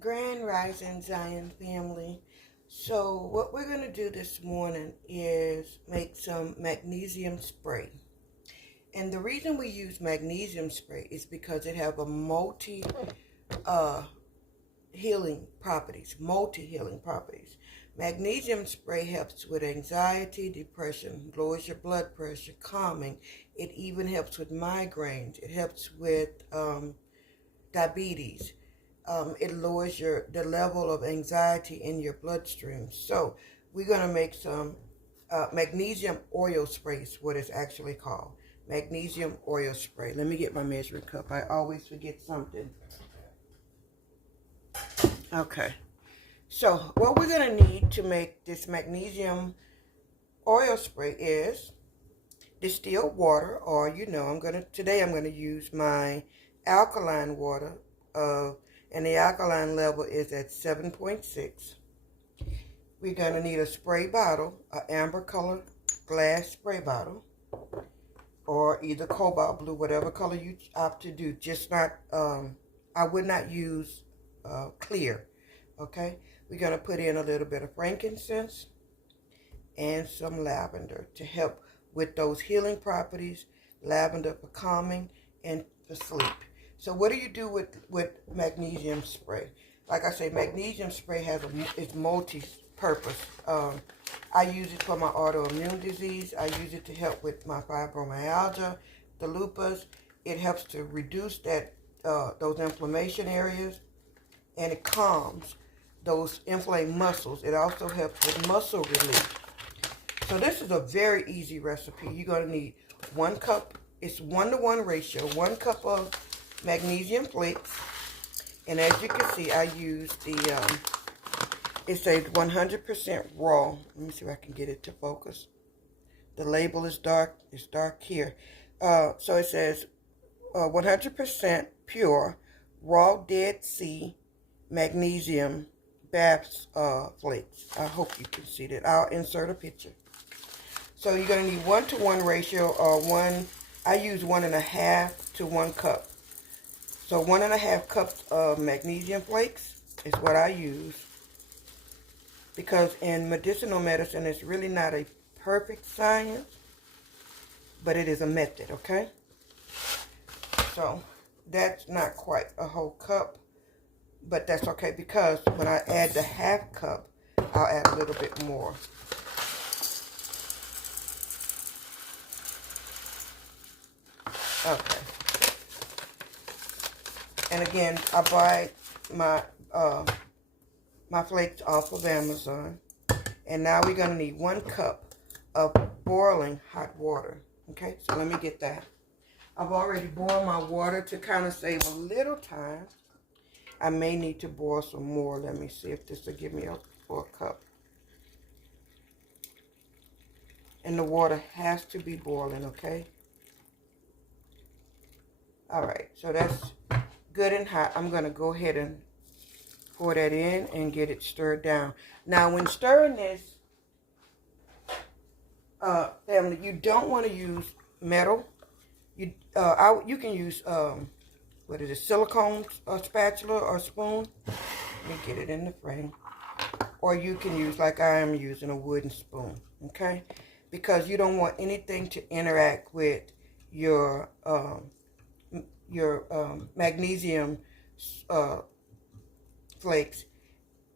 Grand Rising Zion family. So what we're going to do this morning is make some magnesium spray. And the reason we use magnesium spray is because it have a uh, multi-healing properties. Magnesium spray helps with anxiety, depression, lowers your blood pressure, calming. It even helps with migraines. It helps with diabetes. It lowers the level of anxiety in your bloodstream. So we're going to make some magnesium oil spray is what it's actually called. Magnesium oil spray. Let me get my measuring cup. I always forget something. Okay. So what we're going to need to make this magnesium oil spray is distilled water, or today I'm going to use my alkaline water and the alkaline level is at 7.6. We're going to need a spray bottle, an amber color glass spray bottle, or either cobalt blue, whatever color you opt to do. Just not, I would not use clear, okay? We're going to put in a little bit of frankincense and some lavender to help with those healing properties, lavender for calming and for sleep. So what do you do with magnesium spray? Like I say, magnesium spray is multi-purpose. I use it for my autoimmune disease. I use it to help with my fibromyalgia, the lupus. It helps to reduce those inflammation areas, and it calms those inflamed muscles. It also helps with muscle relief. So this is a very easy recipe. You're going to need 1 cup. It's 1-to-1 ratio. 1 cup of magnesium flakes. And as you can see, I use it's a 100% raw. Let me see if I can get it to focus. The label is dark. It's dark here. So it says 100% pure raw Dead Sea magnesium bath flakes. I hope you can see that. I'll insert a picture. So you're going to need 1-to-1 ratio, or I use 1.5 to 1 cup. So 1.5 cups of magnesium flakes is what I use. Because in medicinal medicine, it's really not a perfect science, but it is a method, okay? So that's not quite a whole cup, but that's okay, because when I add the half cup, I'll add a little bit more. Okay. And again, I buy my flakes off of Amazon. And now we're going to need 1 cup of boiling hot water. Okay, so let me get that. I've already boiled my water to kind of save a little time. I may need to boil some more. Let me see if this will give me a full cup. And the water has to be boiling, okay? All right, so that's good and hot. I'm going to go ahead and pour that in and get it stirred down. Now, when stirring this, family, you don't want to use metal. You can use silicone spatula or spoon. Let me get it in the frame. Or you can use, like I am using, a wooden spoon. Okay, because you don't want anything to interact with your magnesium flakes,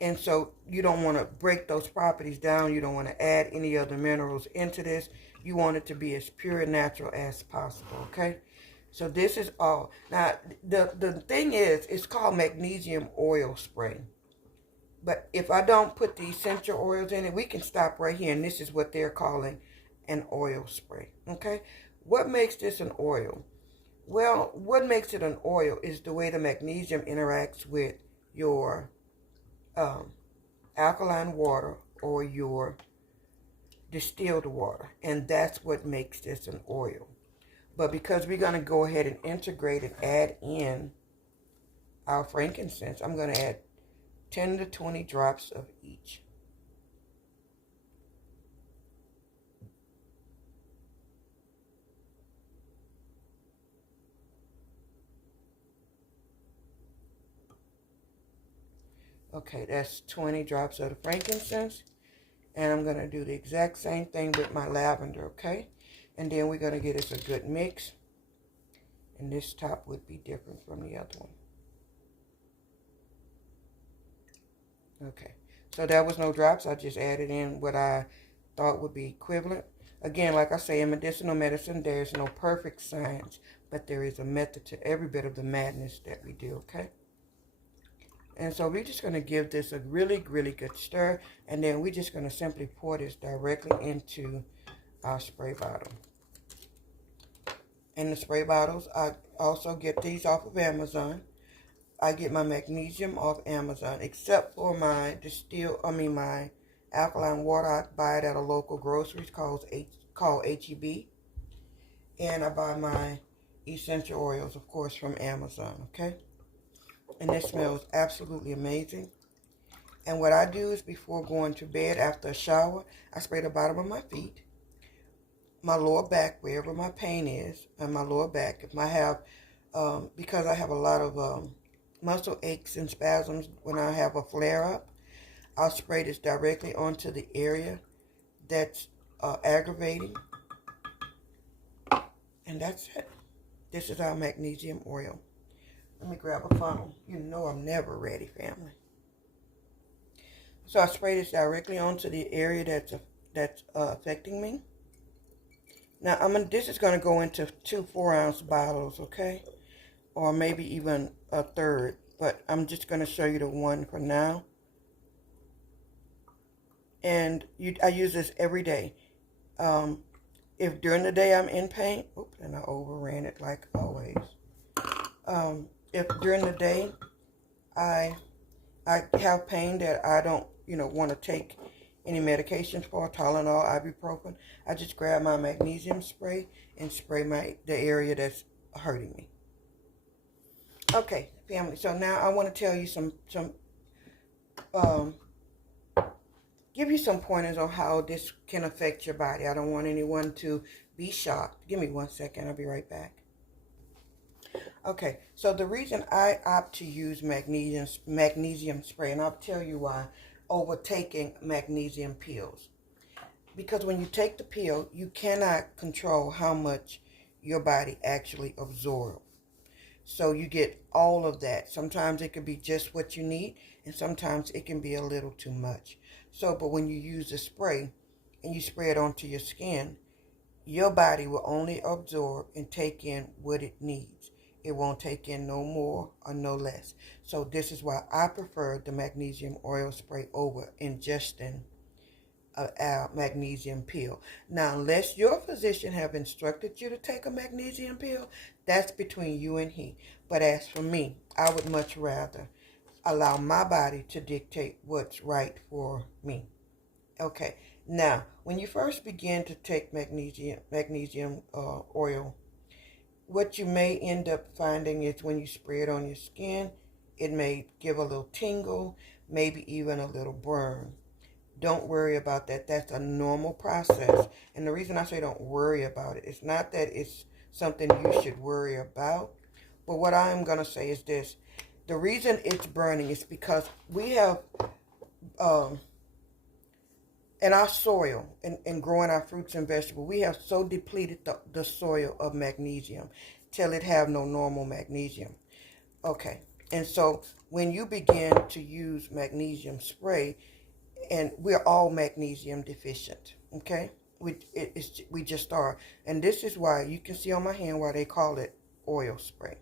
and so you don't want to break those properties down. You don't want to add any other minerals into this. You want it to be as pure and natural as possible, okay? So this is all. Now, the thing is, it's called magnesium oil spray. But if I don't put the essential oils in it, we can stop right here, and this is what they're calling an oil spray, okay? What makes this an oil? Well, what makes it an oil is the way the magnesium interacts with your alkaline water or your distilled water, and that's what makes this an oil. But because we're going to go ahead and integrate and add in our frankincense, I'm going to add 10 to 20 drops of each. Okay, that's 20 drops of the frankincense. And I'm going to do the exact same thing with my lavender, okay? And then we're going to get us a good mix. And this top would be different from the other one. Okay, so that was no drops. I just added in what I thought would be equivalent. Again, like I say, in medicinal medicine, there's no perfect science, but there is a method to every bit of the madness that we do, okay? And so we're just going to give this a really, really good stir, and then we're just going to simply pour this directly into our spray bottle. And the spray bottles, I also get these off of Amazon. I get my magnesium off Amazon, except for my my alkaline water. I buy it at a local grocery called HEB. And I buy my essential oils, of course, from Amazon, okay? And this smells absolutely amazing. And what I do is before going to bed, after a shower, I spray the bottom of my feet, my lower back, wherever my pain is, and my lower back. If I have, because I have a lot of muscle aches and spasms when I have a flare-up, I'll spray this directly onto the area that's aggravating. And that's it. This is our magnesium oil. Let me grab a funnel. You know I'm never ready, family. So I spray this directly onto the area that's affecting me. Now this is going to go into 2 4-ounce bottles, okay? Or maybe even a third. But I'm just going to show you the one for now. And I use this every day. If during the day I'm in pain, oops, and I overran it like always. If during the day I have pain that I don't, want to take any medications for, Tylenol, ibuprofen, I just grab my magnesium spray and spray the area that's hurting me. Okay, family. So now I want to tell you give you some pointers on how this can affect your body. I don't want anyone to be shocked. Give me 1 second. I'll be right back. Okay, so the reason I opt to use magnesium spray, and I'll tell you why, over taking magnesium pills. Because when you take the pill, you cannot control how much your body actually absorbs. So you get all of that. Sometimes it can be just what you need, and sometimes it can be a little too much. So, but when you use the spray, and you spray it onto your skin, your body will only absorb and take in what it needs. It won't take in no more or no less. So this is why I prefer the magnesium oil spray over ingesting a magnesium pill. Now, unless your physician have instructed you to take a magnesium pill, that's between you and he. But as for me, I would much rather allow my body to dictate what's right for me. Okay, now, when you first begin to take magnesium oil, what you may end up finding is when you spray it on your skin, it may give a little tingle, maybe even a little burn. Don't worry about that. That's a normal process. And the reason I say don't worry about it, it's not that it's something you should worry about. But what I'm going to say is this. The reason it's burning is because we have, in our soil, in growing our fruits and vegetables, we have so depleted the soil of magnesium till it have no normal magnesium. Okay. And so when you begin to use magnesium spray, and we're all magnesium deficient, okay? We just are. And this is why you can see on my hand why they call it oil spray.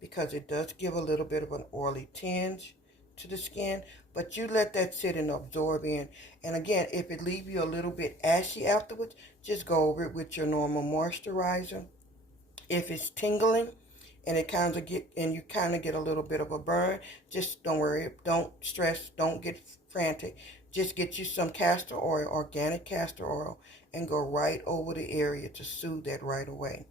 Because it does give a little bit of an oily tinge to the skin, but you let that sit and absorb in. And again, if it leaves you a little bit ashy afterwards, just go over it with your normal moisturizer. If it's tingling and you kind of get a little bit of a burn, just don't worry, don't stress, don't get frantic. Just get you some castor oil, organic castor oil, and go right over the area to soothe that right away.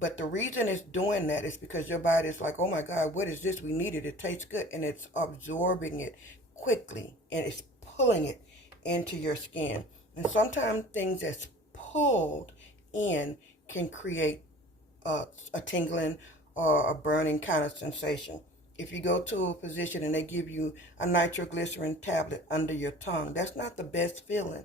But the reason it's doing that is because your body is like, oh my God, what is this? We need it. It tastes good. And it's absorbing it quickly. And it's pulling it into your skin. And sometimes things that's pulled in can create a tingling or a burning kind of sensation. If you go to a physician and they give you a nitroglycerin tablet under your tongue, that's not the best feeling,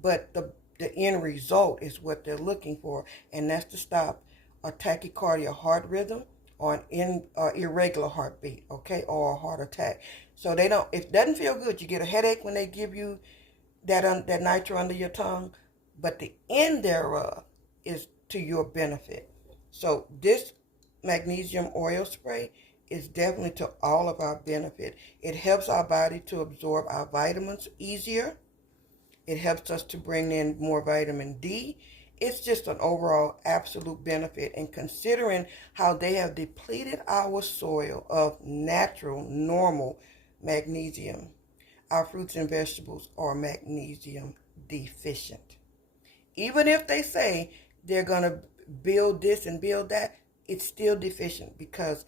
but the end result is what they're looking for, and that's to stop a tachycardia heart rhythm or an irregular heartbeat, okay, or a heart attack. So they don't. It doesn't feel good. You get a headache when they give you that nitro under your tongue, but the end thereof is to your benefit. So this magnesium oil spray is definitely to all of our benefit. It helps our body to absorb our vitamins easier. It helps us to bring in more vitamin D. It's just an overall absolute benefit. And considering how they have depleted our soil of natural, normal magnesium, our fruits and vegetables are magnesium deficient. Even if they say they're going to build this and build that, it's still deficient because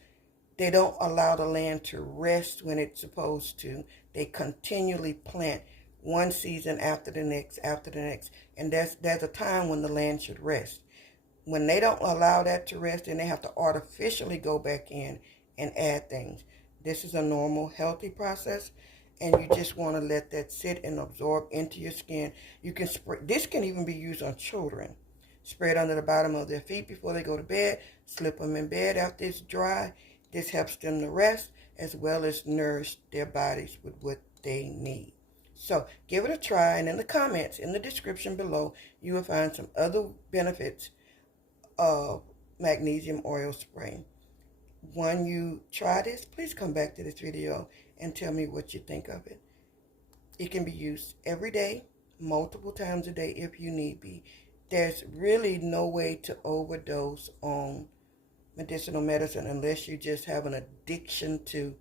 they don't allow the land to rest when it's supposed to. They continually plant one season after the next, and there's a time when the land should rest. When they don't allow that to rest, then they have to artificially go back in and add things. This is a normal, healthy process, and you just want to let that sit and absorb into your skin. You can spray. This can even be used on children. Spray it under the bottom of their feet before they go to bed. Slip them in bed after it's dry. This helps them to rest as well as nourish their bodies with what they need. So give it a try, and in the comments, in the description below, you will find some other benefits of magnesium oil spray. When you try this, please come back to this video and tell me what you think of it. It can be used every day, multiple times a day if you need be. There's really no way to overdose on medicinal medicine unless you just have an addiction to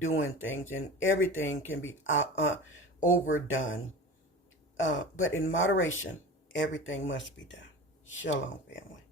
doing things, and everything can be overdone. But in moderation, everything must be done. Shalom, family.